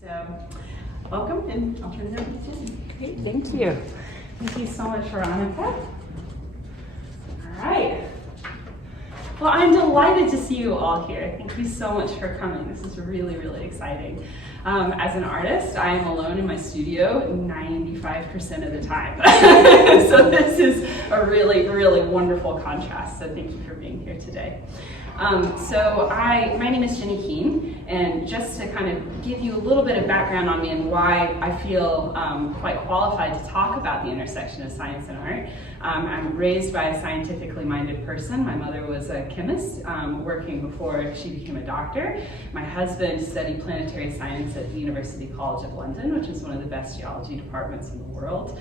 So, welcome, and I'll turn it over to Jenny. Great, thank you. Thank you so much, Veronica. All right. Well, I'm delighted to see you all here. Thank you so much for coming. This is really, really exciting. As an artist, I am alone in my studio 95% of the time. So this is a really, really wonderful contrast. So thank you for being here today. My name is Jenny Kiehn, and just to kind of give you a little bit of background on me and why I feel quite qualified to talk about the intersection of science and art. I'm raised by a scientifically minded person. My mother was a chemist working before she became a doctor. My husband studied planetary science at the University College of London, which is one of the best geology departments in the world.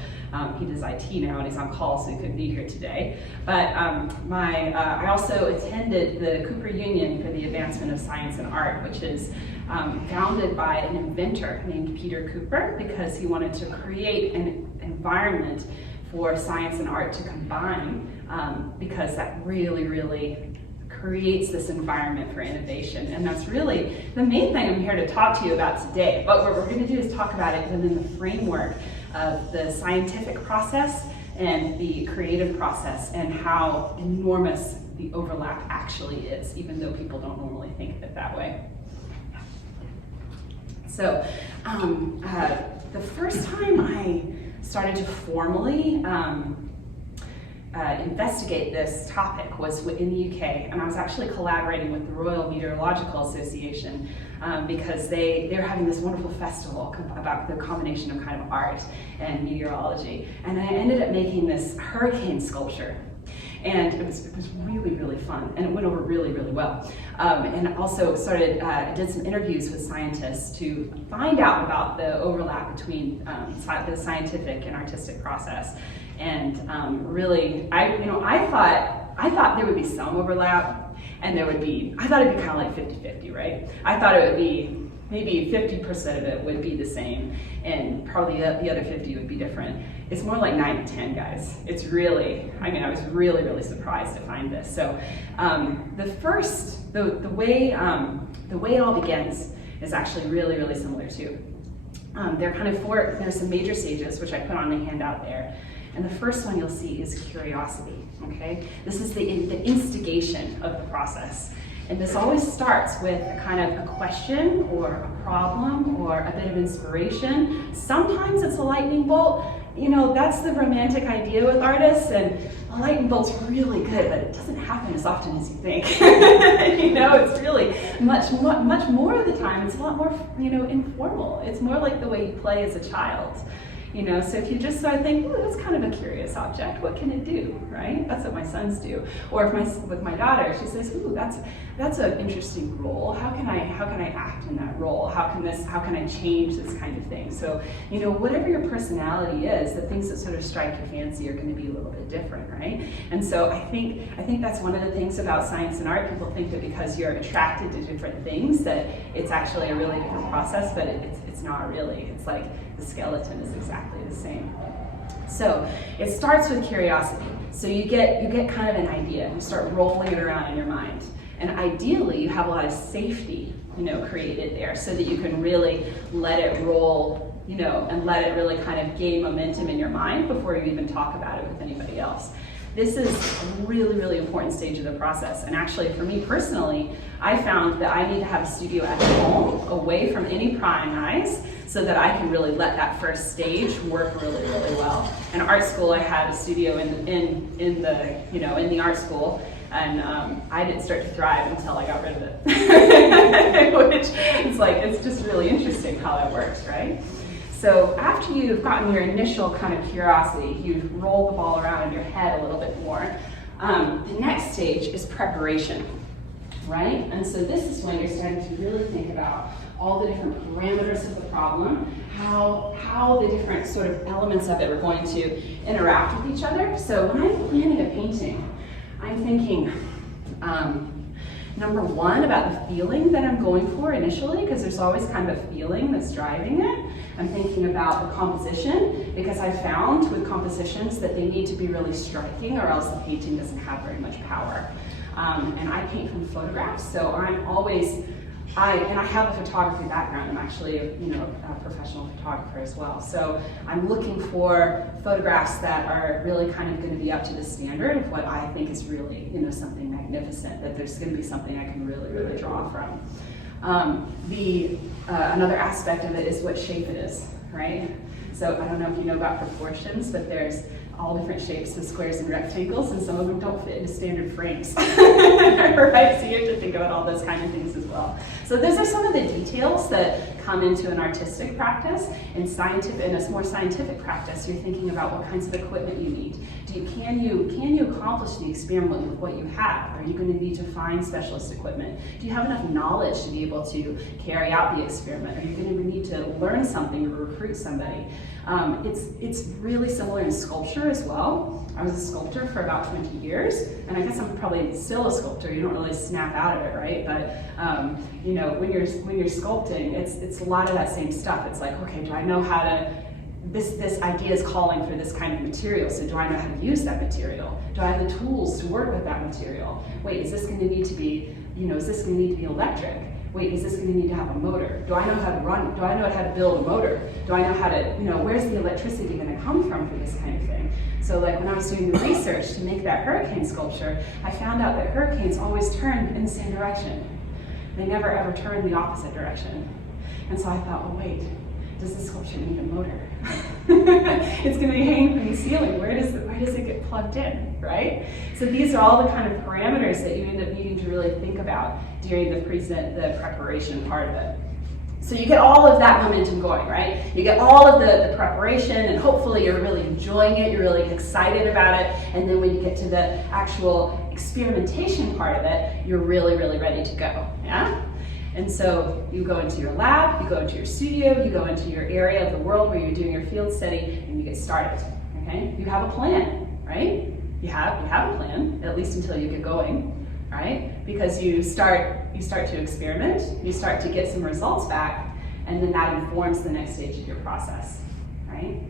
He does IT now and he's on call, so he couldn't be here today. But I also attended the Cooper Union for the Advancement of Science and Art, which is founded by an inventor named Peter Cooper, because he wanted to create an environment for science and art to combine, because that really, really creates this environment for innovation. And that's really the main thing I'm here to talk to you about today. But what we're going to do is talk about it within the framework of the scientific process and the creative process, and how enormous the overlap actually is, even though people don't normally think of it that way. So the first time I started to formally investigate this topic was in the UK, and I was actually collaborating with the Royal Meteorological Association because they're having this wonderful festival about the combination of kind of art and meteorology. And I ended up making this hurricane sculpture. And it was really, really fun, and it went over really, really well. And also did some interviews with scientists to find out about the overlap between the scientific and artistic process. And really, I thought there would be some overlap, and I thought it'd be kind of like 50-50, right? I thought it would be maybe 50% of it would be the same, and probably the other 50 would be different. It's more like 9-10, guys. It's really, I was really, really surprised to find this. So the way it all begins is actually really, really similar too. There's some major stages, which I put on the handout there. And the first one you'll see is curiosity, okay? This is the instigation of the process. And this always starts with a kind of a question or a problem or a bit of inspiration. Sometimes it's a lightning bolt. That's the romantic idea with artists, and a lightning bolt's really good, but it doesn't happen as often as you think. It's really much more of the time, it's a lot more, informal. It's more like the way you play as a child. So if you just sort of think, that's kind of a curious object, what can it do, right? That's what my sons do. Or with my daughter, she says, that's an interesting role. How can I act in that role? How can I change this kind of thing? So, whatever your personality is, the things that sort of strike your fancy are going to be a little bit different, right? And so I think that's one of the things about science and art. People think that because you're attracted to different things, that it's actually a really different process, but it's not really. It's like the skeleton is exactly the same. So it starts with curiosity. So you get kind of an idea. You start rolling it around in your mind. And ideally, you have a lot of safety, created there, so that you can really let it roll, and let it really kind of gain momentum in your mind before you even talk about it with anybody else. This is a really, really important stage of the process. And actually, for me personally, I found that I need to have a studio at home, away from any prying eyes, so that I can really let that first stage work really, really well. In art school, I had a studio in the art school, and I didn't start to thrive until I got rid of it. Which it's just really interesting how that works, right? So after you've gotten your initial kind of curiosity, you've rolled the ball around in your head a little bit more, the next stage is preparation, right? And so this is when you're starting to really think about all the different parameters of the problem, how the different sort of elements of it are going to interact with each other. So when I'm planning a painting, I'm thinking, number one, about the feeling that I'm going for initially, because there's always kind of a feeling that's driving it. I'm thinking about the composition, because I found with compositions that they need to be really striking, or else the painting doesn't have very much power. And I paint from photographs, so I'm always I have a photography background. I'm actually a professional photographer as well. So I'm looking for photographs that are really kind of going to be up to the standard of what I think is really something magnificent, that there's going to be something I can really, really draw from. Another aspect of it is what shape it is, right? So I don't know if you know about proportions, but there's all different shapes of squares and rectangles, and some of them don't fit into standard frames, right? So you have to think about all those kind of things as well. So those are some of the details that come into an artistic practice. In a more scientific practice, you're thinking about what kinds of equipment you need. Can you accomplish the experiment with what you have? Are you going to need to find specialist equipment? Do you have enough knowledge to be able to carry out the experiment? Are you going to need to learn something or recruit somebody? It's really similar in sculpture as well. I was a sculptor for about 20 years, and I guess I'm probably still a sculptor. You don't really snap out of it, right? But when you're sculpting, it's a lot of that same stuff. It's like, okay, do I know how to? This idea is calling for this kind of material, so do I know how to use that material? Do I have the tools to work with that material? Wait, is this going to need to be, is this going to need to be electric? Wait, is this going to need to have a motor? Do I know how to run? Do I know how to build a motor? Do I know how to, where's the electricity going to come from for this kind of thing? So like when I was doing the research to make that hurricane sculpture, I found out that hurricanes always turn in the same direction. They never ever turn the opposite direction. And so I thought, well, wait, does this sculpture need a motor? It's going to be hanging from the ceiling. Where does it get plugged in, right? So these are all the kind of parameters that you end up needing to really think about during the preparation part of it. So you get all of that momentum going, right? You get all of the preparation, and hopefully you're really enjoying it, you're really excited about it, and then when you get to the actual experimentation part of it, you're really, really ready to go, yeah? And so you go into your lab, you go into your studio, you go into your area of the world where you're doing your field study, and you get started, okay? You have a plan, right? You have a plan, at least until you get going, right? Because you start to experiment, you start to get some results back, and then that informs the next stage of your process, right?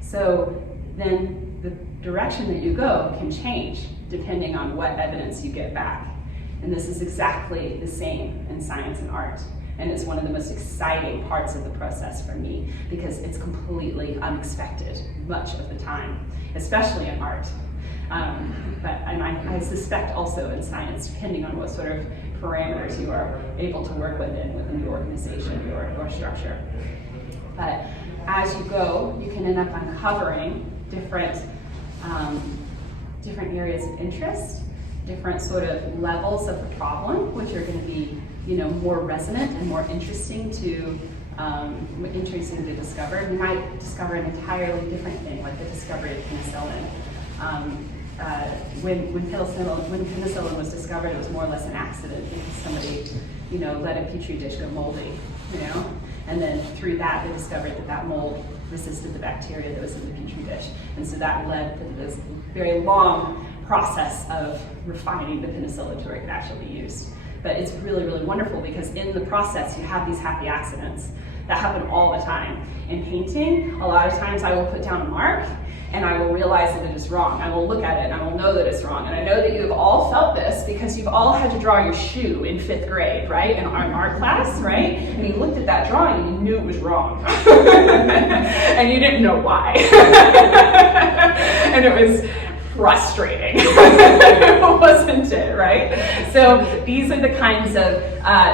So then the direction that you go can change depending on what evidence you get back. And this is exactly the same in science and art. And it's one of the most exciting parts of the process for me because it's completely unexpected much of the time, especially in art. And I suspect also in science, depending on what sort of parameters you are able to work within the organization or structure. But as you go, you can end up uncovering different areas of interest, different sort of levels of the problem, which are going to be, more resonant and more interesting to discover. You might discover an entirely different thing, like the discovery of penicillin. When penicillin was discovered, it was more or less an accident because somebody, let a petri dish go moldy, and then through that they discovered that mold resisted the bacteria that was in the petri dish, and so that led to this very long process of refining the penicillin to where it could actually be used. But it's really, really wonderful because in the process you have these happy accidents that happen all the time. In painting, a lot of times I will put down a mark and I will realize that it is wrong. I will look at it and I will know that it's wrong. And I know that you've all felt this because you've all had to draw your shoe in 5th grade, right? In our art class, right? And you looked at that drawing and you knew it was wrong. And you didn't know why. And it was frustrating, wasn't it, right? So these are the kinds of,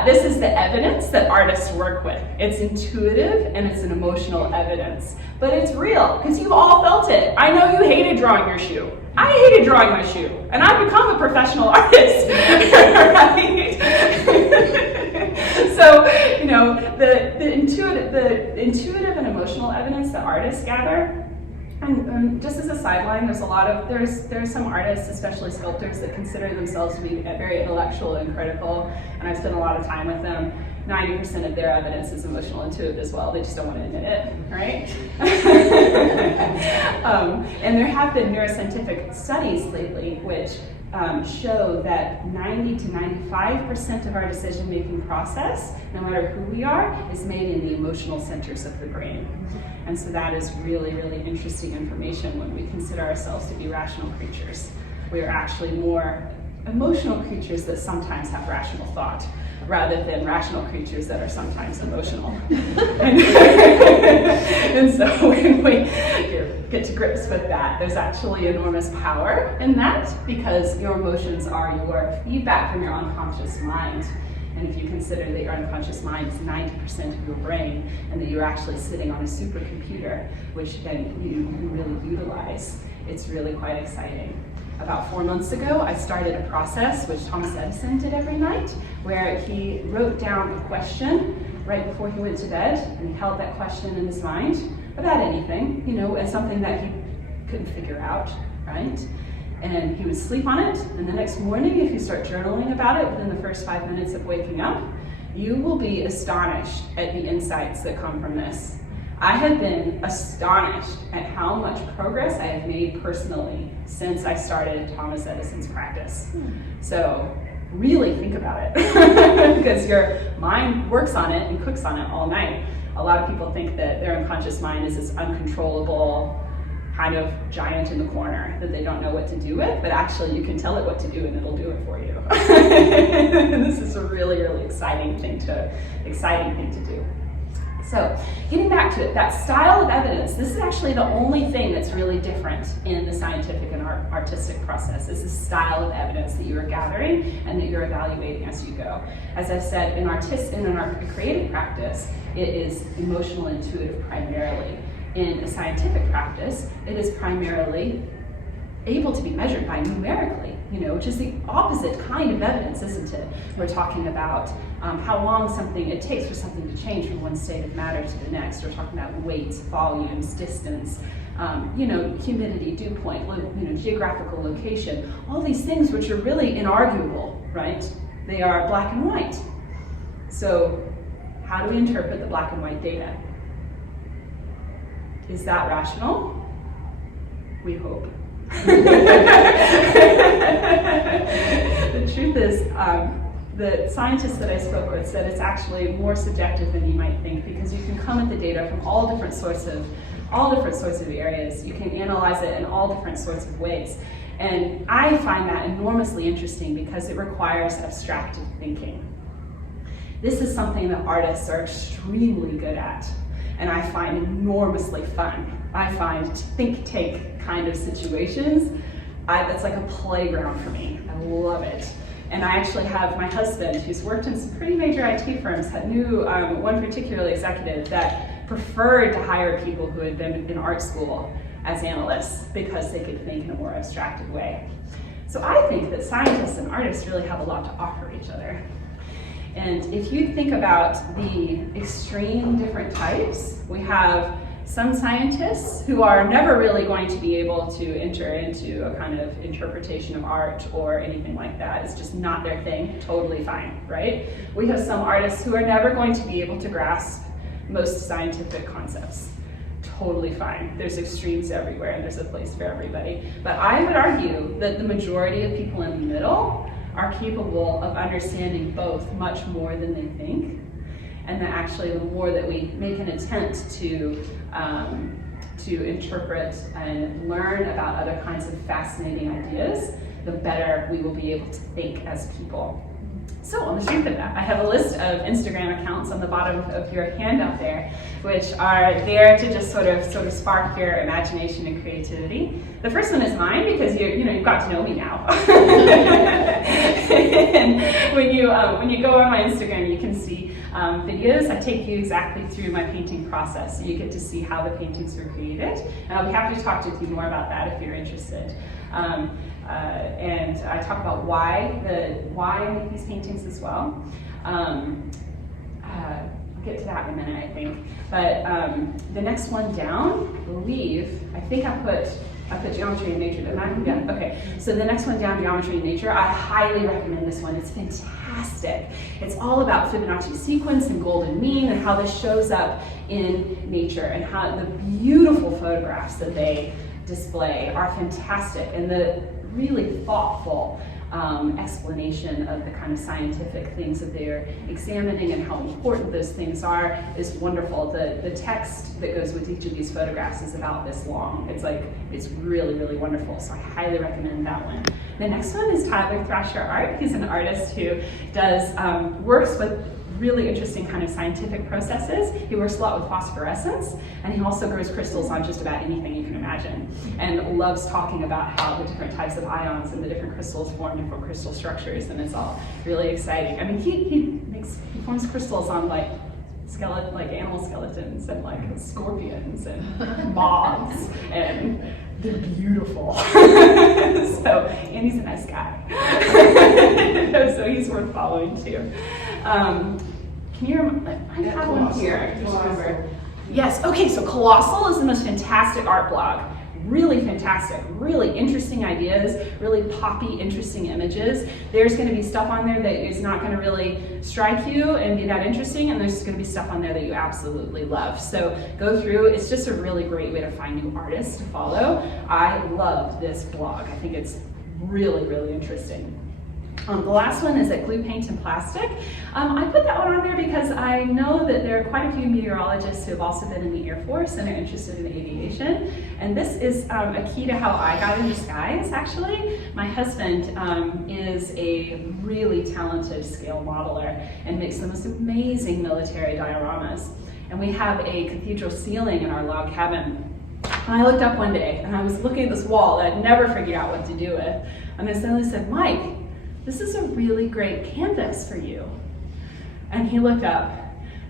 this is the evidence that artists work with. It's intuitive and it's an emotional evidence, but it's real because you've all felt it. I know you hated drawing your shoe. I hated drawing my shoe, and I've become a professional artist, right? So, the intuitive and emotional evidence that artists gather. And just as a sideline, there's some artists, especially sculptors, that consider themselves to be very intellectual and critical, and I've spent a lot of time with them. 90% of their evidence is emotional intuitive as well. They just don't want to admit it, right? And there have been neuroscientific studies lately which show that 90 to 95% of our decision-making process, no matter who we are, is made in the emotional centers of the brain. And so that is really, really interesting information when we consider ourselves to be rational creatures. We are actually more emotional creatures that sometimes have rational thought, rather than rational creatures that are sometimes emotional. And so when we get to grips with that, there's actually enormous power in that, because your emotions are your feedback from your unconscious mind. And if you consider that your unconscious mind is 90% of your brain, and that you're actually sitting on a supercomputer, which then you really utilize, it's really quite exciting. About 4 months ago, I started a process which Thomas Edison did every night, where he wrote down a question right before he went to bed, and he held that question in his mind about anything, as something that he couldn't figure out, right? And he would sleep on it, and the next morning, if you start journaling about it within the first 5 minutes of waking up, you will be astonished at the insights that come from this. I have been astonished at how much progress I have made personally since I started Thomas Edison's practice. So really think about it, because your mind works on it and cooks on it all night. A lot of people think that their unconscious mind is this uncontrollable kind of giant in the corner that they don't know what to do with, but actually you can tell it what to do and it'll do it for you. And this is a really, really exciting thing to do. So getting back to it, that style of evidence, this is actually the only thing that's really different in the scientific and artistic process. This is style of evidence that you are gathering and that you're evaluating as you go. As I've said, in our creative practice, it is emotional intuitive primarily. In a scientific practice, it is primarily able to be measured by numerically, which is the opposite kind of evidence, isn't it? We're talking about how long it takes for something to change from one state of matter to the next. We're talking about weights, volumes, distance, humidity, dew point, geographical location, all these things which are really inarguable, right? They are black and white. So how do we interpret the black and white data? Is that rational? We hope. The truth is, the scientists that I spoke with said it's actually more subjective than you might think, because you can come at the data from all different sorts of areas. You can analyze it in all different sorts of ways. And I find that enormously interesting because it requires abstracted thinking. This is something that artists are extremely good at, and I find enormously fun. I find think tank kind of situations, that's like a playground for me. I love it. And I actually have my husband, who's worked in some pretty major IT firms, knew one particularly executive that preferred to hire people who had been in art school as analysts because they could think in a more abstracted way. So I think that scientists and artists really have a lot to offer each other. And if you think about the extreme different types, we have some scientists who are never really going to be able to enter into a kind of interpretation of art or anything like that. It's just not their thing, totally fine, right? We have some artists who are never going to be able to grasp most scientific concepts. Totally fine. There's extremes everywhere and there's a place for everybody. But I would argue that the majority of people in the middle are capable of understanding both much more than they think. And that actually the more that we make an attempt to interpret and learn about other kinds of fascinating ideas, the better we will be able to think as people. So on the strength of that, I have a list of Instagram accounts on the bottom of your handout there, which are there to just sort of spark your imagination and creativity. The first one is mine because you've got to know me now. And when you go on my Instagram, you can see videos. I take you exactly through my painting process, so you get to see how the paintings were created. And I'll be happy to talk to you more about that if you're interested. And I talk about why I make these paintings as well. I'll get to that in a minute, I think. But the next one down, I think I put geometry and nature. Yeah. Okay. So the next one down, geometry and nature, I highly recommend this one. It's fantastic. It's all about Fibonacci sequence and golden mean and how this shows up in nature and how the beautiful photographs that they display are fantastic, and the really thoughtful explanation of the kind of scientific things that they're examining and how important those things are is wonderful. The text that goes with each of these photographs is about this long. It's really, really wonderful, so I highly recommend that one. The next one is Tyler Thrasher Art. He's an artist who does works with really interesting kind of scientific processes. He works a lot with phosphorescence, and he also grows crystals on just about anything you can imagine, and loves talking about how the different types of ions and the different crystals form different crystal structures, and it's all really exciting. I mean, he forms crystals on like animal skeletons and like scorpions and moths, and they're beautiful. And he's a nice guy. So he's worth following too. Can you remember? I have one here. I just remember. Yes, okay, so Colossal is the most fantastic art blog. Really fantastic, really interesting ideas, really poppy, interesting images. There's going to be stuff on there that is not going to really strike you and be that interesting, and there's going to be stuff on there that you absolutely love. So go through. It's just a really great way to find new artists to follow. I love this blog. I think it's really, really interesting. The last one is at Glue, Paint, and Plastic. I put that one on there because I know that there are quite a few meteorologists who have also been in the Air Force and are interested in aviation. And this is a key to how I got into skies, actually. My husband is a really talented scale modeler and makes the most amazing military dioramas. And we have a cathedral ceiling in our log cabin. And I looked up one day and I was looking at this wall that I'd never figured out what to do with. And I suddenly said, Mike, this is a really great canvas for you. And he looked up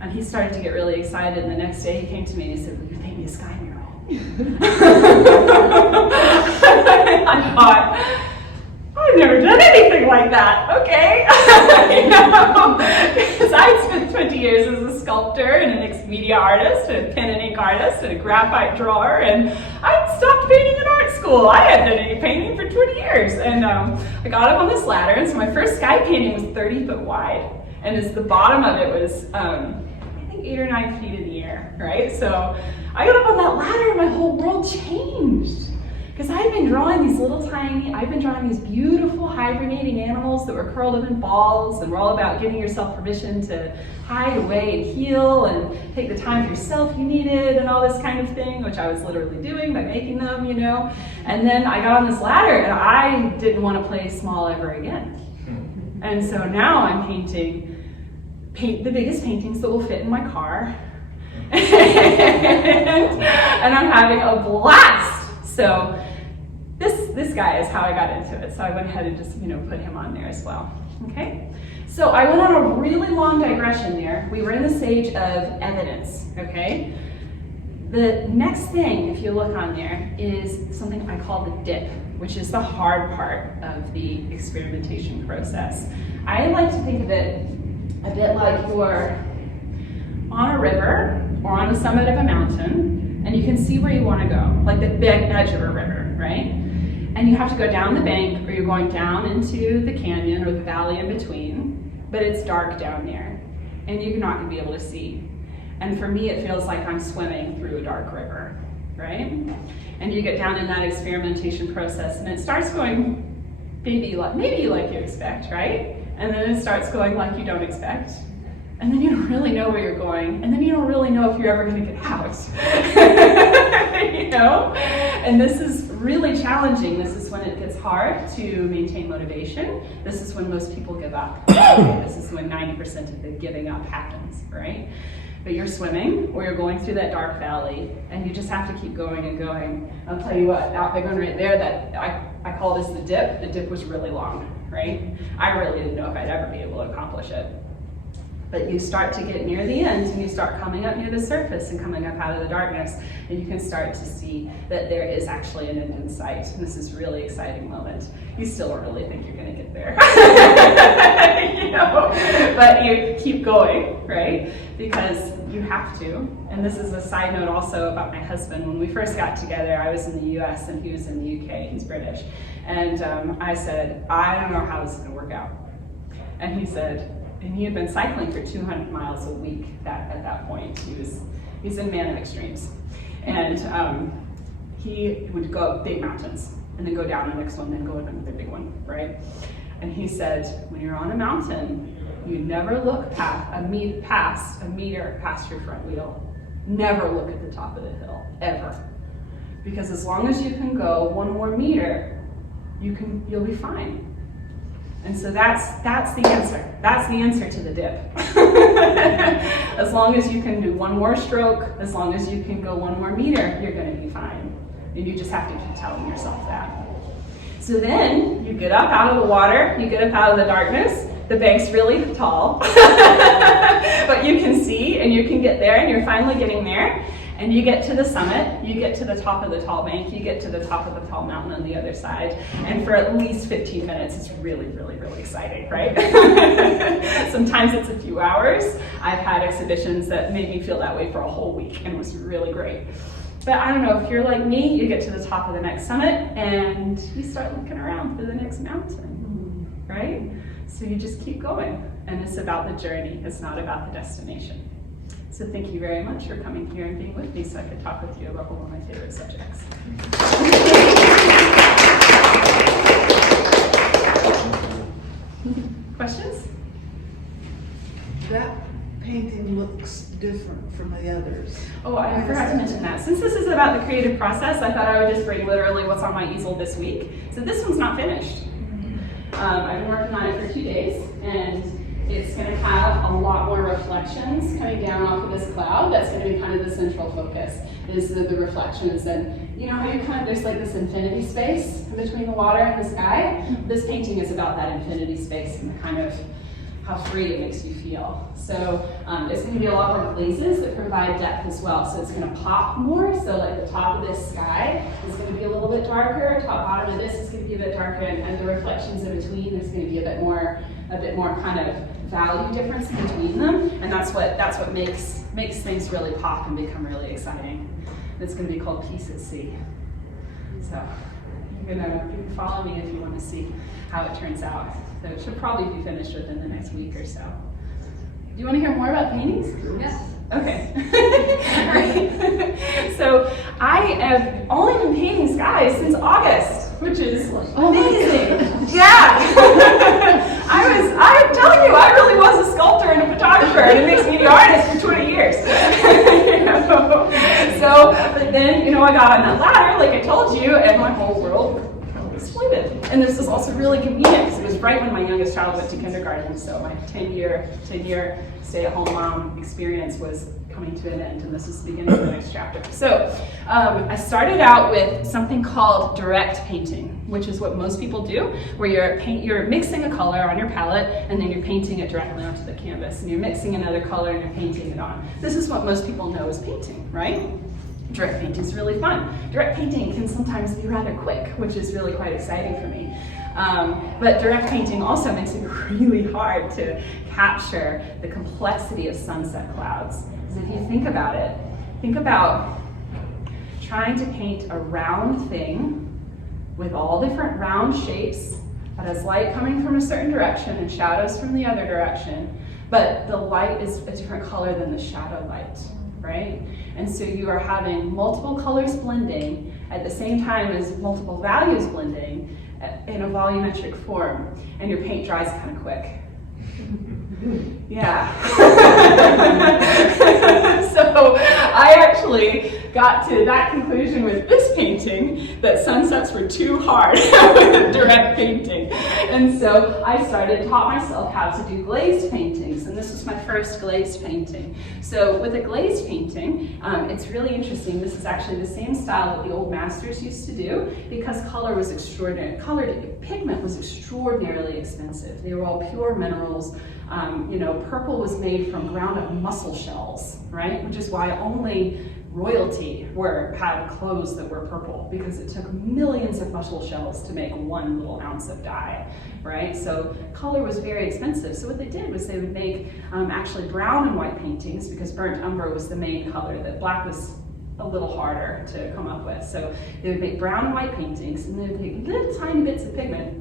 and he started to get really excited, and the next day he came to me and he said, will you paint me a sky mural? I thought, I've never done anything like that, okay? Because I'd spent 20 years as a sculptor and a mixed media artist and a pen and ink artist and a graphite drawer, and I stopped painting in art school. I hadn't done any painting for 20 years. And I got up on this ladder, and so my first sky painting was 30 foot wide, and as the bottom of it was, I think 8 or 9 feet in the air, right? So I got up on that ladder and my whole world changed. Because I've been drawing these beautiful hibernating animals that were curled up in balls, and we're all about giving yourself permission to hide away and heal and take the time for yourself you needed and all this kind of thing, which I was literally doing by making them, you know. And then I got on this ladder and I didn't want to play small ever again. And so now I'm paint the biggest paintings that will fit in my car. and I'm having a blast. So this guy is how I got into it. So I went ahead and just, put him on there as well. Okay? So I went on a really long digression there. We were in the stage of evidence, okay? The next thing, if you look on there, is something I call the dip, which is the hard part of the experimentation process. I like to think of it a bit like you're on a river or on the summit of a mountain, and you can see where you want to go, like the big edge of a river, right? And you have to go down the bank, or you're going down into the canyon or the valley in between, but it's dark down there, and you're not going to be able to see. And for me, it feels like I'm swimming through a dark river, right? And you get down in that experimentation process, and it starts going maybe like you expect, right? And then it starts going like you don't expect. And then you don't really know where you're going, and then you don't really know if you're ever going to get out. And this is really challenging. This is when it gets hard to maintain motivation. This is when most people give up. This is when 90% of the giving up happens, right? But you're swimming, or you're going through that dark valley, and you just have to keep going and going. I'll tell you what, that big one right there, that I call this the dip. The dip was really long, right? I really didn't know if I'd ever be able to accomplish it. But you start to get near the end, and you start coming up near the surface and coming up out of the darkness, and you can start to see that there is actually an end in sight. And this is a really exciting moment. You still don't really think you're going to get there, but you keep going, right? Because you have to. And this is a side note also about my husband. When we first got together, I was in the US and he was in the UK. He's British. And I said, I don't know how this is going to work out. And he said, and he had been cycling for 200 miles a week at that point. He's a man of extremes. And he would go up big mountains and then go down the next one, then go up another big one, right? And he said, when you're on a mountain, you never look past a meter past your front wheel. Never look at the top of the hill, ever. Because as long as you can go 1 more meter, you'll be fine. And so that's the answer. That's the answer to the dip. As long as you can do 1 more stroke, as long as you can go 1 more meter, you're going to be fine. And you just have to keep telling yourself that. So then you get up out of the water, you get up out of the darkness. The bank's really tall, but you can see and you can get there, and you're finally getting there. And you get to the summit, you get to the top of the tall bank, you get to the top of the tall mountain on the other side. And for at least 15 minutes, it's really, really, really exciting, right? Sometimes it's a few hours. I've had exhibitions that made me feel that way for a whole week, and it was really great. But I don't know, if you're like me, you get to the top of the next summit and you start looking around for the next mountain, right? So you just keep going, and it's about the journey, it's not about the destination. So thank you very much for coming here and being with me so I could talk with you about one of my favorite subjects. Questions? That painting looks different from the others. Oh, I forgot to mention that. Since this is about the creative process, I thought I would just bring literally what's on my easel this week. So this one's not finished. I've been working on it for 2 days, and it's going to have a lot more reflections coming down off of this cloud. That's going to be kind of the central focus, is the reflections. And you know how you there's like this infinity space between the water and the sky? This painting is about that infinity space and the kind of how free it makes you feel. So there's going to be a lot more glazes that provide depth as well. So it's going to pop more. So like the top of this sky is going to be a little bit darker. Top bottom of this is going to be a bit darker, and the reflections in between, there's going to be a bit more kind of value difference in between them. And that's what makes things really pop and become really exciting. And it's going to be called Peace at Sea. So you can follow me if you want to see how it turns out. So it should probably be finished within the next week or so. Do you want to hear more about paintings? Yes. Okay. All right. So I have only been painting skies since August, which is amazing. Yeah. I'm telling you, I really was a sculptor and a photographer, and it makes me the artist for 20 years. So, but then, I got on that ladder, like I told you, and my whole world exploded. And this is also really convenient because it was right when my youngest child went to kindergarten, so my 10-year stay-at-home mom experience was coming to an end, and this is the beginning of the next chapter. So I started out with something called direct painting, which is what most people do, where you're mixing a color on your palette, and then you're painting it directly onto the canvas, and you're mixing another color and you're painting it on. This is what most people know as painting, right? Direct painting is really fun. Direct painting can sometimes be rather quick, which is really quite exciting for me. But direct painting also makes it really hard to capture the complexity of sunset clouds. Because if you think about it, think about trying to paint a round thing with all different round shapes that has light coming from a certain direction and shadows from the other direction, but the light is a different color than the shadow light, right? And so you are having multiple colors blending at the same time as multiple values blending in a volumetric form, and your paint dries kind of quick. Yeah. So I actually got to that conclusion with this painting, that sunsets were too hard with direct painting. And so I taught myself how to do glazed paintings, and this was my first glazed painting. So with a glazed painting, it's really interesting. This is actually the same style that the old masters used to do, because color was extraordinary. Pigment was extraordinarily expensive. They were all pure minerals. Purple was made from ground up mussel shells, right? Which is why only royalty had clothes that were purple, because it took millions of mussel shells to make 1 little ounce of dye, right? So color was very expensive. So what they did was they would make actually brown and white paintings, because burnt umber was the main color, that black was a little harder to come up with. So they would make brown and white paintings, and they would take little tiny bits of pigment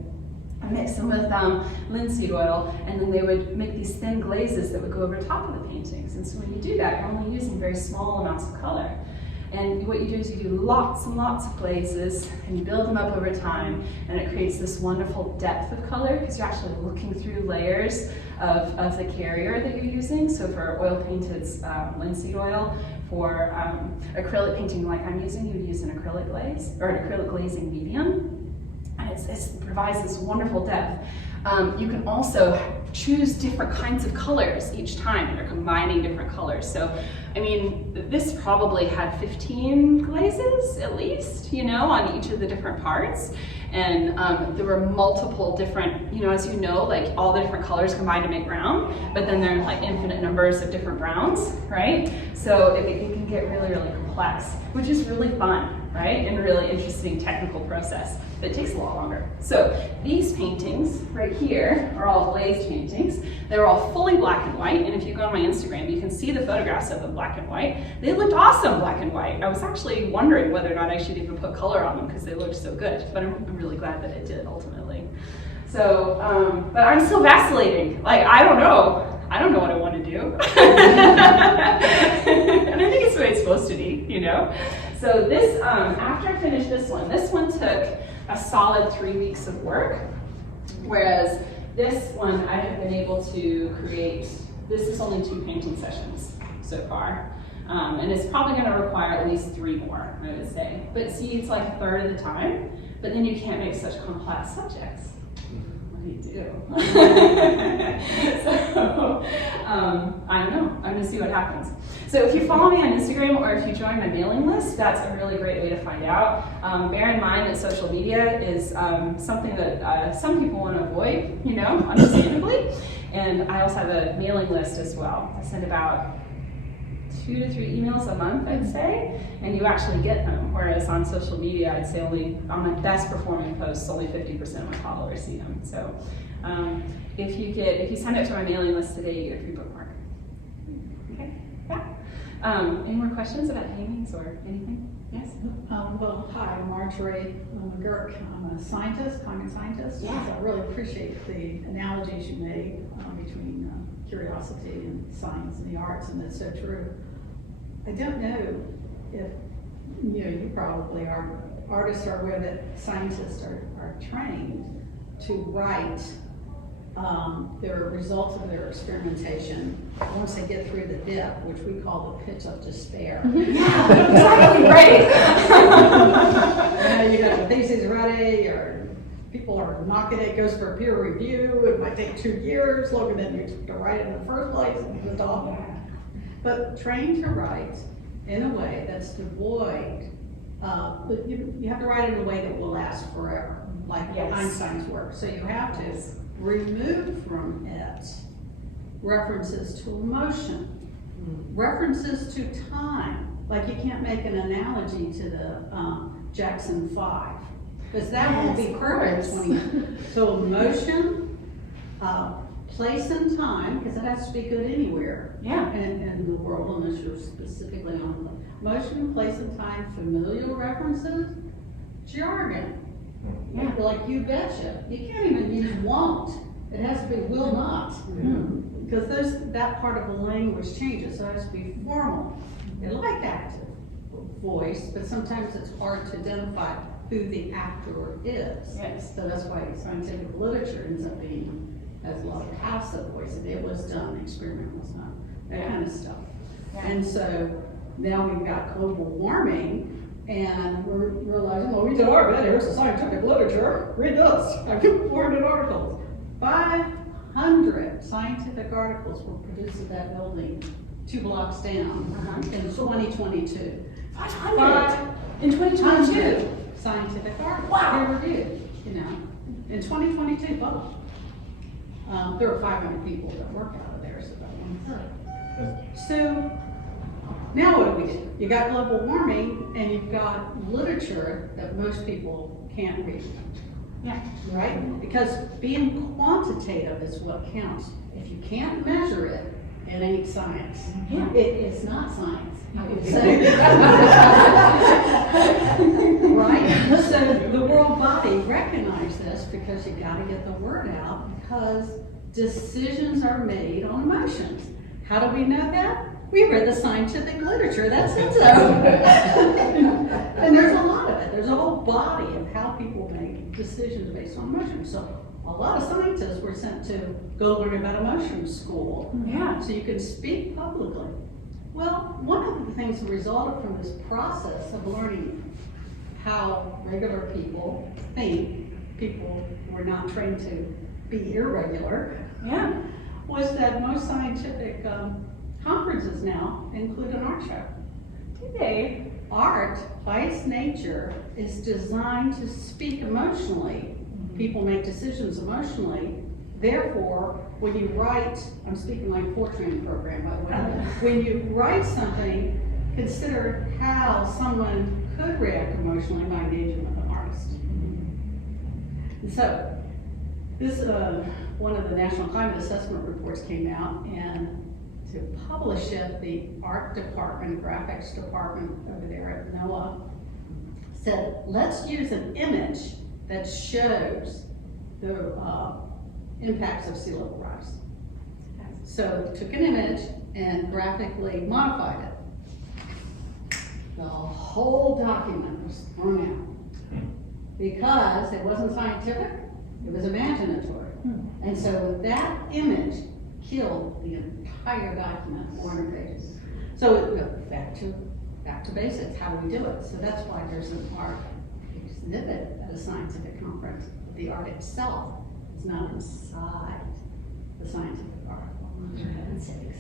and mix them with linseed oil, and then they would make these thin glazes that would go over top of the paintings. And so when you do that, you're only using very small amounts of color. And what you do is you do lots and lots of glazes and you build them up over time, and it creates this wonderful depth of color because you're actually looking through layers of the carrier that you're using. So for oil paint, it's linseed oil. For acrylic painting like I'm using, you would use an acrylic glaze or an acrylic glazing medium. And it provides this wonderful depth. You can also choose different kinds of colors each time, and you're combining different colors. So, I mean, this probably had 15 glazes at least, you know, on each of the different parts. And there were multiple different, you know, as you know, like all the different colors combined to make brown, but then there's like infinite numbers of different browns, right? So it can get really, really complex, which is really fun, right? And a really interesting technical process that takes a lot longer. So these paintings right here are all glazed paintings. They're all fully black and white, and if you go on my Instagram, you can see the photographs of them black and white. They looked awesome black and white. I was actually wondering whether or not I should even put color on them because they looked so good, but I'm really glad that it did ultimately. So, but I'm still vacillating. Like, I don't know what I want to do. And I think it's the way it's supposed to be, you know? So this, after I finished this one took a solid 3 weeks of work, whereas this one I have been able to create, this is only 2 painting sessions so far. And it's probably going to require at least 3 more, I would say. But see, it's like a third of the time, but then you can't make such complex subjects. What do you do? So, I don't know. I'm going to see what happens. So if you follow me on Instagram or if you join my mailing list, that's a really great way to find out. Bear in mind that social media is something that some people want to avoid, you know, understandably. And I also have a mailing list as well. I send about 2 to 3 emails a month, I'd say, and you actually get them. Whereas on social media, I'd say only on my best performing posts, only 50% of my followers see them. So if you sign up to my mailing list today, you get a free bookmark. Okay, yeah. Any more questions about paintings or anything? Yes? Well, hi, I'm Marjorie McGurk. I'm a scientist, climate scientist. Yeah. So I really appreciate the analogies you made between curiosity and science and the arts, and that's so true. I don't know if, you know, you probably are, artists are aware that scientists are trained to write their results of their experimentation once they get through the dip, which we call the pit of despair. Yeah, exactly, right. You know, you have the thesis ready, or people are knocking it, goes for a peer review, it might take 2 years, longer than you to write it in the first place, and just all that. But train to write in a way that's devoid, you have to write in a way that will last forever, like Yes. Einstein's work. So you have to remove from it references to emotion, references to time. Like you can't make an analogy to the Jackson 5, because that won't be perfect. So emotion, place and time, because it has to be good anywhere. Yeah. And the world, unless you're specifically on the motion, place and time, familial references, jargon. Yeah. Like you betcha. You can't even use won't. It has to be will not. Because that part of the language changes, so it has to be formal. They like active voice, but sometimes it's hard to identify who the actor is. Yes. So that's why scientific literature ends up has a lot of passive voice. It was done, the experiment was done, that kind of stuff. Yeah. And so now we've got global warming, and we're realizing, well, we did our bit, here's the scientific literature, read this. I have 400 articles. 500 scientific articles were produced at that building 2 blocks down in 2022. 500 in 2022. Scientific articles, Wow. peer reviewed, you know, in 2022, both. There were 500 people that worked out of there, so about 1/3. So now what do we do? You got global warming, and you've got literature that most people can't read. Yeah. Right? Because being quantitative is what counts. If you can't measure it, it ain't science. Yeah. It is not science, I would say. Right? So the world body recognized this because you gotta get the word out, because decisions are made on emotions. How do we know that? We read the scientific literature that said so. And there's a lot of it. There's a whole body of how people make decisions based on emotions. So a lot of scientists were sent to go learn about emotion school. Yeah. So you can speak publicly. Well, one of the things that resulted from this process of learning how regular people think, people who are not trained to be irregular, Yeah. was that most scientific conferences now include an art show. Do they? Art, by its nature, is designed to speak emotionally. People make decisions emotionally. Therefore, when you write, I'm speaking like Fortran program, by the way. When you write something, consider how someone could react emotionally by engaging with an artist. And so, this one of the National Climate Assessment reports came out, and to publish it, the art department, graphics department over there at NOAA said, let's use an image that shows the impacts of sea level rise. So took an image and graphically modified it. The whole document was thrown out because it wasn't scientific, it was imaginatory. And so that image killed the entire document, 400 pages. So back to basics, how do we do it? So that's why there's an art exhibit at a scientific conference. The art itself is not inside the scientific article, for heaven's sakes.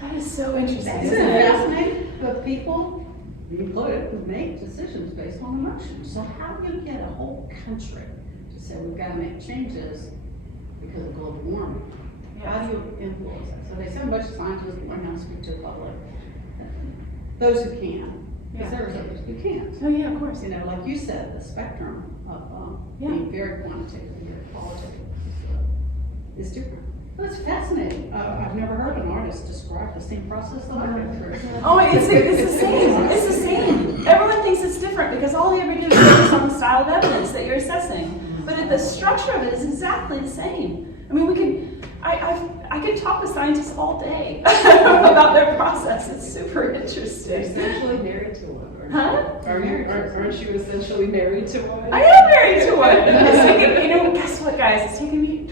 That is so interesting. Isn't Isn't it it? fascinating? But people, me included, who make decisions based on emotion. So how do you get a whole country to say we've got to make changes because of global warming? How do you influence that? So they send a bunch of scientists to learn how to speak to the public. Those who can, because Yeah. there's others who can't. Oh yeah, of course. You know, like you said, the spectrum of being very quantitative and very qualitative is different. Well, it's fascinating. I've never heard an artist describe the same process that I went through. Oh, it's the same. It's the same. Everyone thinks it's different because all you ever do is focus on the style of evidence that you're assessing. But the structure of it is exactly the same. I mean, I could talk with scientists all day about their process. It's super interesting. You're essentially married to one, Huh? aren't you essentially married to one? I am married to one. It's taken, guess what, guys? It's taken me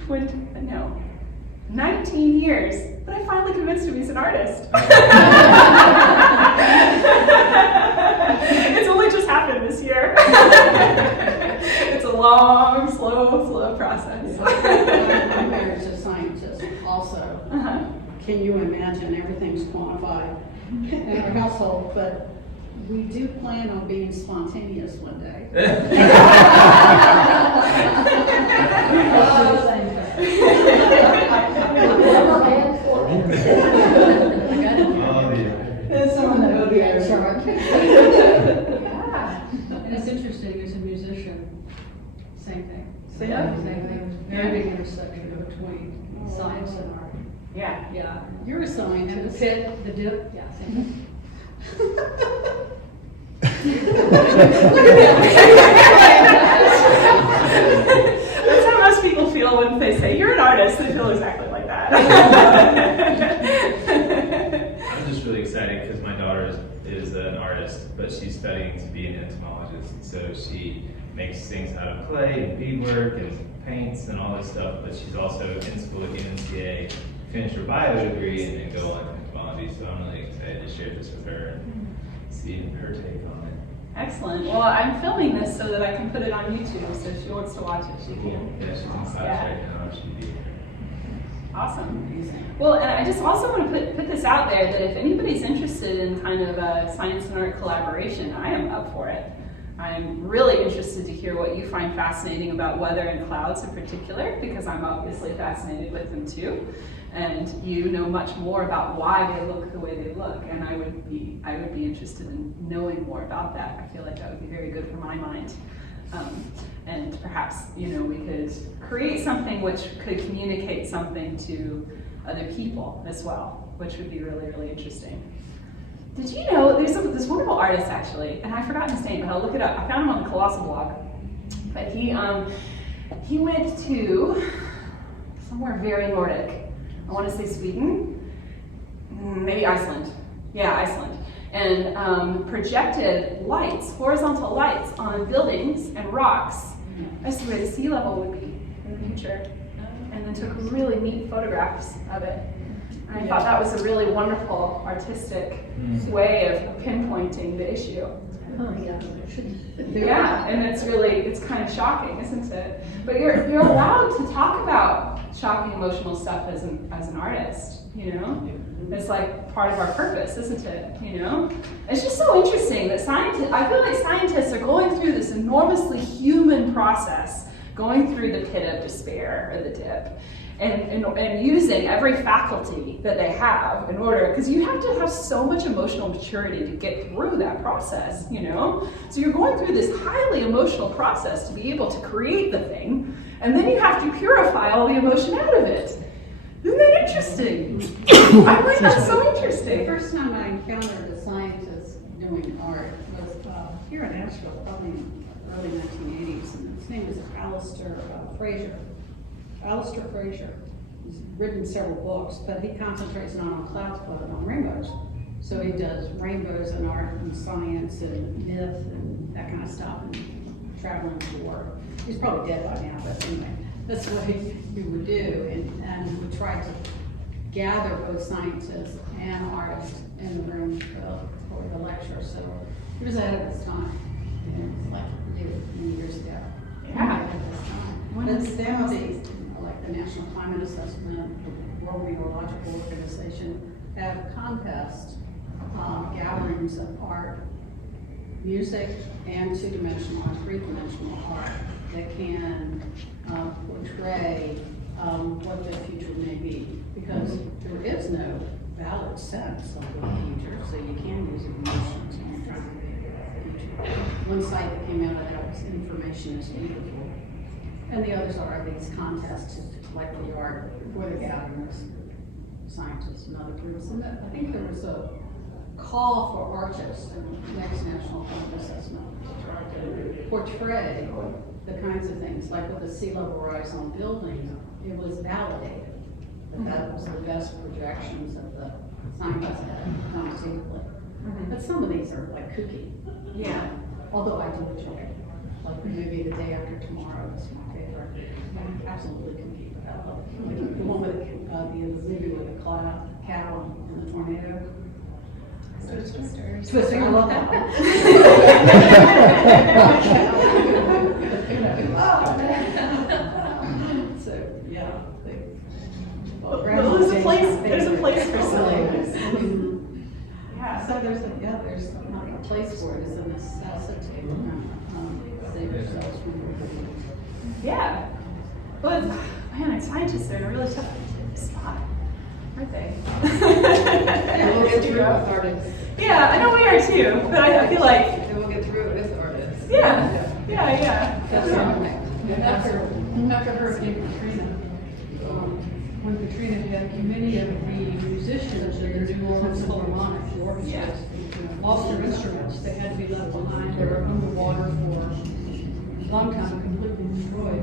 19 years, but I finally convinced him he's an artist. It's only just happened this year. It's a long, slow process. I'm married to a scientist also. Uh-huh. Can you imagine everything's quantified in our household, but we do plan on being spontaneous one day. Someone that will be in charge. And it's interesting, as a musician, same thing. Same Same thing, very big intersection between science and art. Yeah. Yeah. You're a And the scientist. pit, the dip, yeah, same thing. That's how most people feel when they say, you're an artist. They feel exactly like that. I'm just really excited because my daughter is an artist, but she's studying to be an entomologist. So she makes things out of clay and beadwork and paints and all this stuff, but she's also in school at UNCA, finish her bio degree and then go on to entomology. So I'm really excited to share this with her and see her take on it. Excellent. Well, I'm filming this so that I can put it on YouTube, so if she wants to watch it, she Cool. can. Yeah, she's in class Yeah. right now. She'd be here. Awesome. Well, and I just also want to put this out there that if anybody's interested in kind of a science and art collaboration, I am up for it. I'm really interested to hear what you find fascinating about weather and clouds in particular, because I'm obviously fascinated with them too. And you know much more about why they look the way they look, and I would be interested in knowing more about that. I feel like that would be very good for my mind. And perhaps, we could create something which could communicate something to other people as well, which would be really, really interesting. Did you know there's this wonderful artist actually, and I've forgotten his name, but I'll look it up. I found him on the Colossal blog. But he went to somewhere very Nordic. I want to say Sweden. maybe Iceland. Yeah, Iceland. And projected lights, horizontal lights on buildings and rocks as to where the sea level would be in the future. And then took really neat photographs of it. And I thought that was a really wonderful artistic way of pinpointing the issue. Yeah, and it's kind of shocking, isn't it? But you're allowed to talk about shocking emotional stuff as an artist, you know? It's like part of our purpose, isn't it? You know? It's just so interesting that I feel like scientists are going through this enormously human process, going through the pit of despair or the dip. And using every faculty that they have in order, because you have to have so much emotional maturity to get through that process, you know? So you're going through this highly emotional process to be able to create the thing, and then you have to purify all the emotion out of it. Isn't that interesting? I find that so interesting. The first time I encountered a scientist doing art was here in Asheville, probably in the early 1980s, and his name was Alistair Fraser. Alistair Fraser. He's written several books, but he concentrates not on clouds but on rainbows. So he does rainbows in art and science and myth and that kind of stuff, and traveling the world. He's probably dead by now, but anyway, that's what he would do. And he would try to gather both scientists and artists in the room for the lecture. So he was ahead of his time. And it's like many years ago. Yeah. Ahead of his time. But nowadays, like the National Climate Assessment, the World Meteorological Organization have contests, gatherings of art, music, and two-dimensional and three-dimensional art that can portray what the future may be. Because there is no valid sense of the future, so you can use emotions when you're trying to figure out the future. One site that came out of that was information is beautiful. And the others are these contests to collect the art for the gatherings, scientists and other groups. And I think there was a call for artists in the next National Climate Assessment to try to portray the kinds of things, like with the sea level rise on buildings, it was validated that that was the best projections of the scientists had quantitatively. But some of these are like kooky. Yeah. Although I do enjoy it. Like the movie The Day After Tomorrow is my favorite. Absolutely kooky, but I love it. Like the one with the movie with the cow and the tornado. Twister, I love that one. So, yeah. Well, there's a place for silliness. Yeah. So there's a place for it. It's a necessity to save yourselves from Yeah. Well, man, scientists are in a really tough spot, aren't they? And we'll get through it with artists. Yeah, I know we are too, but I feel like, And we'll get through it with artists. yeah. After Hurricane Katrina, when Katrina hit, many of the musicians in the New Orleans Philharmonic orchestras lost their instruments. They had to be left behind. They were underwater for a long time, completely destroyed.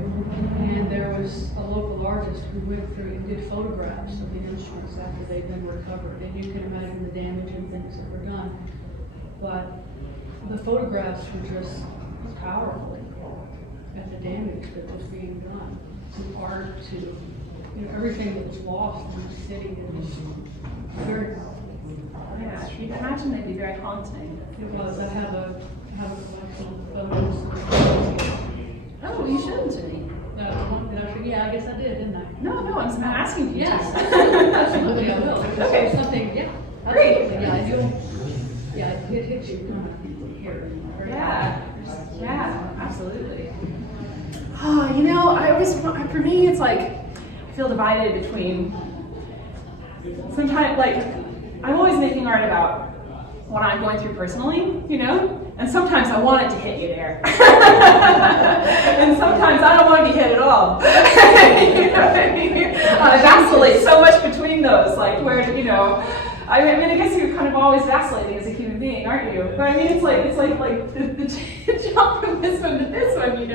And there was a local artist who went through and did photographs of the instruments after they'd been recovered. And you can imagine the damage and things that were done. But the photographs were just powerful at the damage that was being done to art, to everything that was lost in the city. It was very powerful. Yeah, you can imagine they'd be very haunting. It was. I have a collection of photos. Oh, you showed them to me. Yeah, I guess I did, didn't I? No, I'm asking you. Yes, to. absolutely, I will. Okay. So something, yeah. Great. Absolutely, yeah, I do. Yeah, it hits you kind of here. Yeah, absolutely. Oh, for me, it's like, I feel divided between, sometimes, like, I'm always making art about what I'm going through personally, and sometimes I want it to hit you there. And sometimes I don't want to be hit at all. You know what I mean? I vacillate so much between those, like, where, I guess you're kind of always vacillating as a human being, aren't you? But I mean, it's like the jump from this one to this one,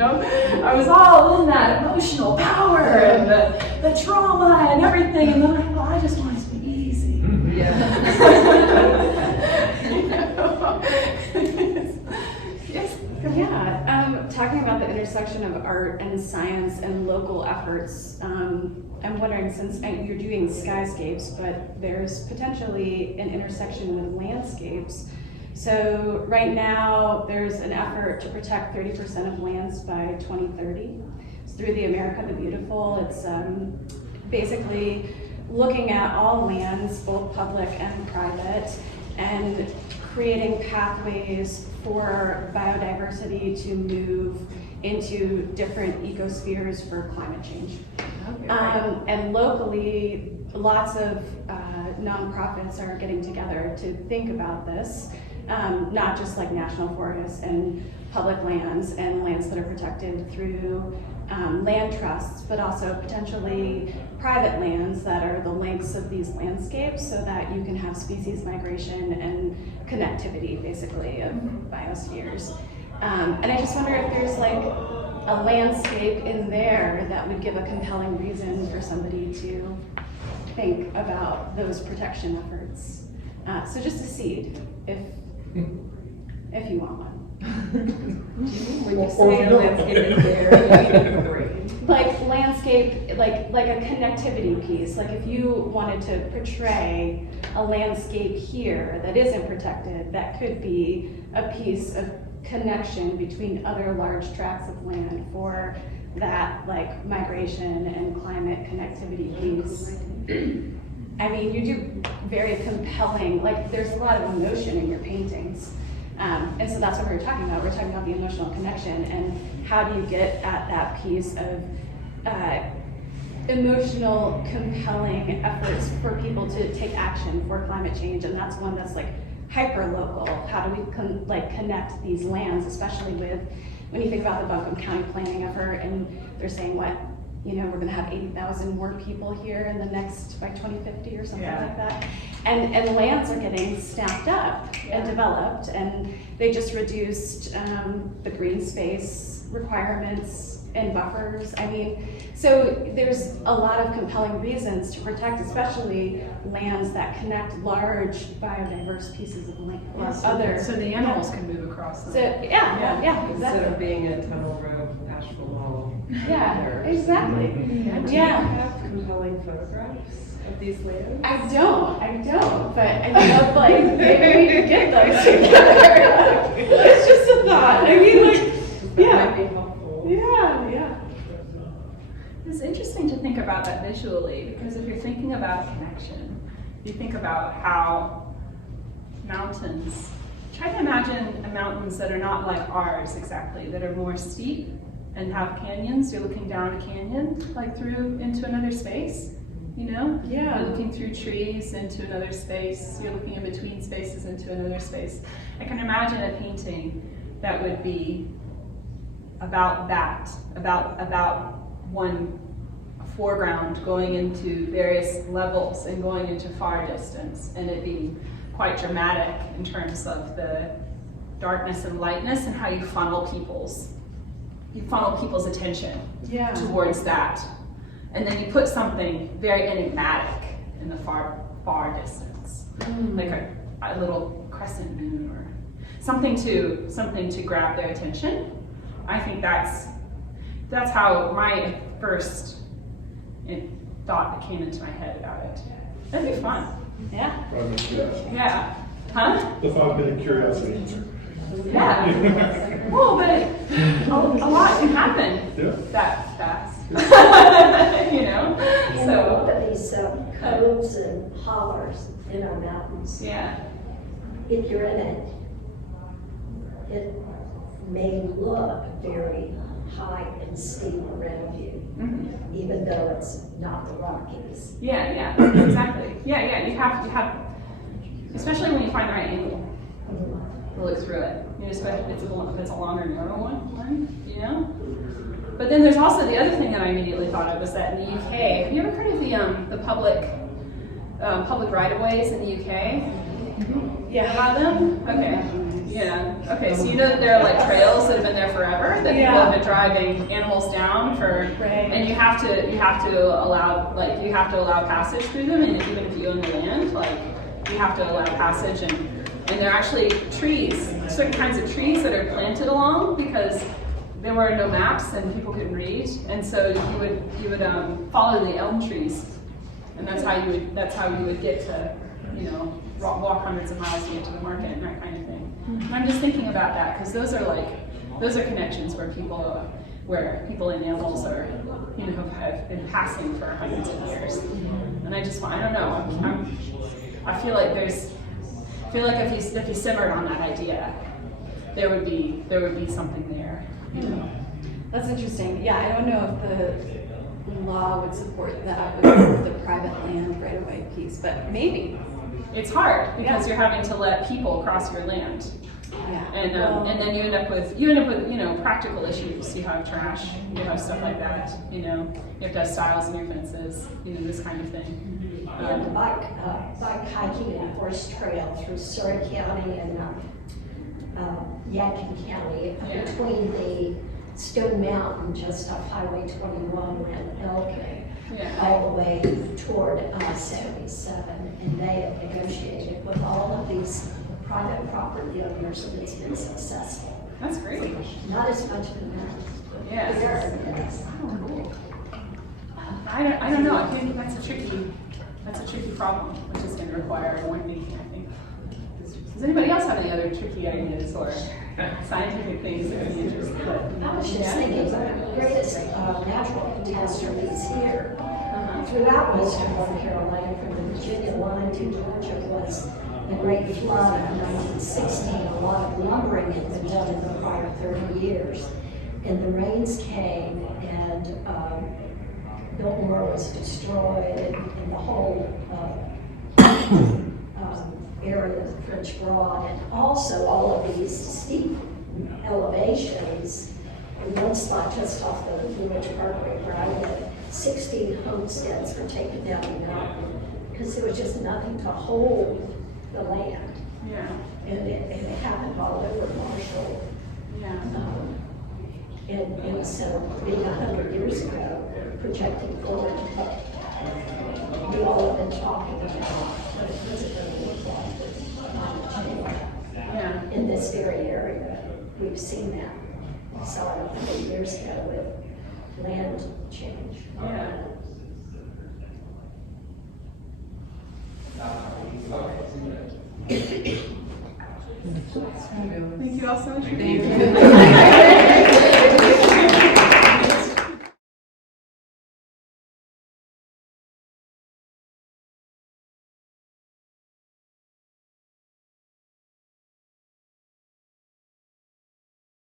I was all in that emotional power and the trauma and everything, and then I just want it to be easy. Yeah. intersection of art and science and local efforts. I'm wondering, since you're doing skyscapes, but there's potentially an intersection with landscapes. So right now, there's an effort to protect 30% of lands by 2030. It's through the America the Beautiful. It's basically looking at all lands, both public and private, and creating pathways for biodiversity to move into different ecospheres for climate change. And locally, lots of nonprofits are getting together to think about this, not just like national forests and public lands and lands that are protected through land trusts, but also potentially private lands that are the links of these landscapes so that you can have species migration and connectivity, basically, of biospheres. And I just wonder if there's like a landscape in there that would give a compelling reason for somebody to think about those protection efforts. So just a seed, if you want one. When you say a landscape in there, Like landscape, like a connectivity piece. Like if you wanted to portray a landscape here that isn't protected, that could be a piece of connection between other large tracts of land for that like migration and climate connectivity piece. I mean, you do very compelling, like there's a lot of emotion in your paintings. And so that's what we were talking about. We're talking about the emotional connection and how do you get at that piece of emotional, compelling efforts for people to take action for climate change. And that's one that's like hyper-local. How do we connect these lands, especially with, when you think about the Buncombe County planning effort and they're saying we're gonna have 80,000 more people here in the next, by 2050 or something like that. And lands are getting snapped up and developed, and they just reduced the green space requirements and buffers. I mean, so there's a lot of compelling reasons to protect, especially lands that connect large biodiverse pieces of land. So the animals can move across them. So yeah, instead exactly. of being a tunnel road, Asheville wall. Yeah, exactly. Do you have compelling photographs of these lands? I don't, but I love like maybe we could get those together. It's just a thought. I mean, like, That might be helpful. yeah. It's interesting to think about that visually, because if you're thinking about connection, you think about how mountains, try to imagine mountains that are not like ours exactly, that are more steep and have canyons. You're looking down a canyon, like through into another space, Yeah. You're looking through trees into another space. You're looking in between spaces into another space. I can imagine a painting that would be about that, about one foreground going into various levels and going into far distance, and it being quite dramatic in terms of the darkness and lightness and how you funnel people's attention towards that. And then you put something very enigmatic in the far distance, like a little crescent moon or something to grab their attention. I think that's how my first thought that came into my head about it. That'd be fun. Yeah. Yeah. Huh? The 5-minute curiosity. Yeah. Well, but a lot can happen that fast. So. Look at these coves and hollers in our mountains. Yeah. If you're in it, it may look very high and steep around you, even though it's not the Rockies. Yeah, exactly. Yeah, you have, especially when you find the right angle to look through it. Especially if it's a longer, narrow one, But then there's also the other thing that I immediately thought of was that in the UK, have you ever heard of the public right-of-ways in the UK? Yeah. About them? Okay. Yeah. Okay. So that there are like trails that have been there forever that people have been driving animals down for, and you have to allow passage through them, and even if you own the land, you have to allow passage, and there are actually trees, certain kinds of trees that are planted along because there were no maps and people couldn't read, and so you would follow the elm trees, and that's how you would get to, you know, walk hundreds of miles to get to the market and that kind of thing. And I'm just thinking about that because those are connections where people and animals are, you know, have been passing for hundreds of years. And I don't know. I feel like if you simmered on that idea, there would be something there. You know? That's interesting. Yeah, I don't know if the law would support that with the private land right-of-way piece, but maybe. It's hard because you're having to let people cross your land. Yeah. And then you end up with you know, practical issues. You have trash, you have stuff like that. You know, you have to have stiles in your fences. You know, this kind of thing. And the bike hiking and horse trail through Surrey County and Yadkin County, between the Stone Mountain just off Highway 21 and Elk, all the way toward 77, and they have negotiated with all of these private property owners, and it's been successful. That's great. Not as much in America. Yes. Oh, cool. I don't know. I think that's a tricky problem, which is going to require more thinking, I think. Does anybody else have any other tricky ideas or scientific things that would be interesting? I was just thinking, the greatest natural catastrophes here throughout western North Carolina, from the Virginia line to Georgia, was the Great Flood of 1916. A lot of lumbering had been done in the prior 30 years. And the rains came, and Biltmore was destroyed, and the whole area of the French Broad, and also all of these steep elevations. In one spot just off the Village Parkway where I live, 16 homesteads were taken down the mountain because there was just nothing to hold the land. Yeah. And it happened all over Marshall. Yeah. And so being 100 years ago, projecting forward, we all have been talking about what is it going to look like with climate change in this very area. We've seen that. We saw it 100 years ago with land change. Yeah. Thank you all so much for being here.